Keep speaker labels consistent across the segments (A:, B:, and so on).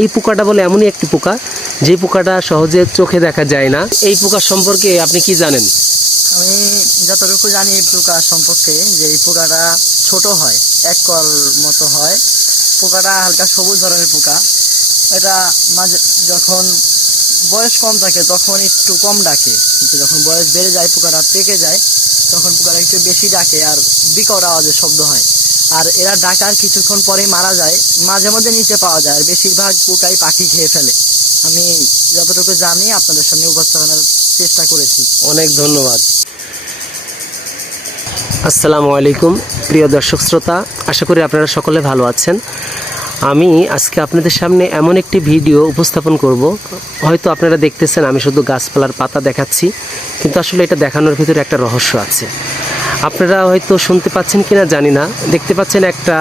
A: এই পোকাটা বলে এমনই একটি পোকা, যে পোকাটা সহজে চোখে দেখা যায় না। এই পোকা সম্পর্কে আপনি কি জানেন?
B: আমি যতটুকু জানি এই পোকা সম্পর্কে, যে এই পোকাটা ছোট হয়, এক কল মতো হয়। পোকাটা হালকা সবুজ ধরনের পোকা। এটা মাঝে যখন বয়স কম থাকে, তখন একটু কম ডাকে। কিন্তু যখন বয়স বেড়ে যায়, পোকাটা পেকে যায়, তখন পোকাটা একটু বেশি ডাকে, আর বিকট আওয়াজের শব্দ হয়। আর এরা ডাকার কিছুক্ষণ পরে মারা যায়। মাঝে মধ্যে নিচে পাওয়া যায়, আর বেশিরভাগ পোকাই পাখি খেয়ে ফেলে। আমি যতটুকু জানি, আপনাদের সামনে উপস্থাপনার চেষ্টা করেছি।
A: অনেক ধন্যবাদ। আসসালামু আলাইকুম, প্রিয় দর্শক শ্রোতা, আশা করি আপনারা সকলে ভালো আছেন। আমি আজকে আপনাদের সামনে এমন একটি ভিডিও উপস্থাপন করব। হয়তো আপনারা দেখতেছেন, আমি শুধু গাছপালার পাতা দেখাচ্ছি, কিন্তু আসলে এটা দেখানোর ভিতরে একটা রহস্য আছে। আপনারা হয়তো শুনতে পাচ্ছেন কিনা জানি না। দেখতে পাচ্ছেন একটা,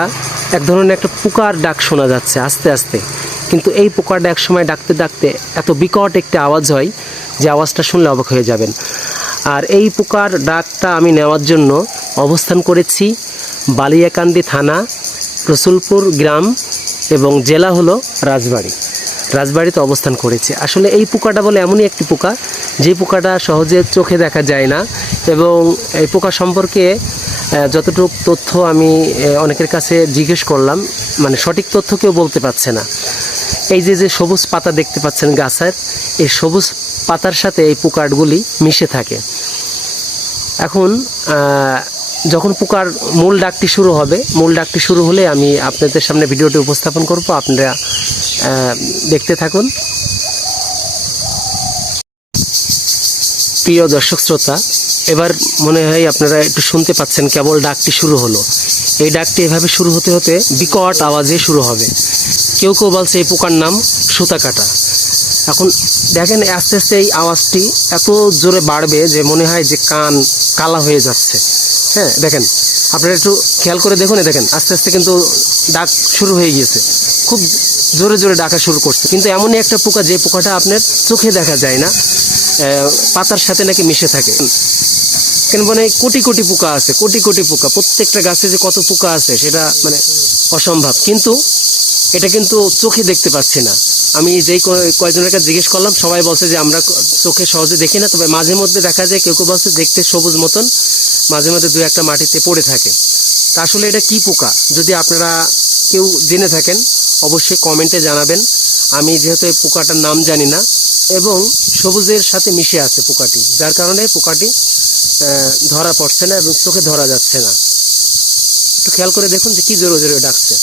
A: এক ধরনের একটা পোকার ডাক শোনা যাচ্ছে আস্তে আস্তে। কিন্তু এই পোকাটা এক সময় ডাকতে ডাকতে এত বিকট একটা আওয়াজ হয় যে আওয়াজটা শুনলে অবাক হয়ে যাবেন। আর এই পোকার ডাকটা আমি নেওয়ার জন্য অবস্থান করেছি বালিয়াকান্দি থানা, রসুলপুর গ্রাম এবং জেলা হলো রাজবাড়ি। রাজবাড়িতে অবস্থান করেছে। আসলে এই পোকাটা বলে এমনই একটি পোকা, যে পোকাটা সহজে চোখে দেখা যায় না। এবং এই পোকা সম্পর্কে যতটুক তথ্য আমি অনেকের কাছে জিজ্ঞেস করলাম মানে সঠিক তথ্য কেউ বলতে পারছে না। এই যে যে সবুজ পাতা দেখতে পাচ্ছেন গাছের, এই সবুজ পাতার সাথে এই পোকারগুলি মিশে থাকে। এখন যখন পোকার মূল ডাকটি শুরু হবে, মূল ডাকটি শুরু হলে আমি আপনাদের সামনে ভিডিওটি উপস্থাপন করব। আপনারা দেখতে থাকুন। প্রিয় দর্শক শ্রোতা এবার মনে হয় আপনারা একটু শুনতে পাচ্ছেন কেবল ডাকটি শুরু হলো। এই ডাকটি এভাবে শুরু হতে হতে বিকট আওয়াজে শুরু হবে। কেউ কেউ বলছে এই পোকার নাম সুতা কাটা এখন দেখেন আস্তে আস্তে এই আওয়াজটি এত জোরে বাড়বে যে মনে হয় যে কান কালা হয়ে যাচ্ছে। হ্যাঁ দেখেন। আপনারা একটু খেয়াল করে দেখুন দেখেন, আস্তে আস্তে কিন্তু ডাক শুরু হয়ে গিয়েছে। খুব জোরে জোরে ডাকা শুরু করছে। কিন্তু এমনই একটা পোকা, যে পোকাটা আপনার চোখে দেখা যায় না পাতার সাথে নাকি মিশে থাকে। কেন মানে কোটি কোটি পোকা আছে, কোটি কোটি পোকা, প্রত্যেকটা গাছে যে কত পোকা আছে সেটা মানে অসম্ভব। কিন্তু এটা কিন্তু চোখে দেখতে পাচ্ছি না। আমি যেই কয়েকজনের কাছে জিজ্ঞেস করলাম, সবাই বলছে যে আমরা চোখে সহজে দেখি না, তবে মাঝে মধ্যে দেখা যায় কেউ কেউ বলছে দেখতে সবুজ মতন, মাঝে মধ্যে দু একটা মাটিতে পড়ে থাকে। তা আসলে এটা কি পোকা? যদি আপনারা কেউ জেনে থাকেন, অবশ্যই কমেন্টে জানাবেন। আমি যেহেতু এই পোকাটার নাম জানি না, এবং সবুজের সাথে মিশে আছে পোকাটি, যার কারণে পোকাটি ধরা পড়ছে না এবং চোখে ধরা যাচ্ছে না। একটু খেয়াল করে দেখুন যে কি জোরে জোরে ডাকছে।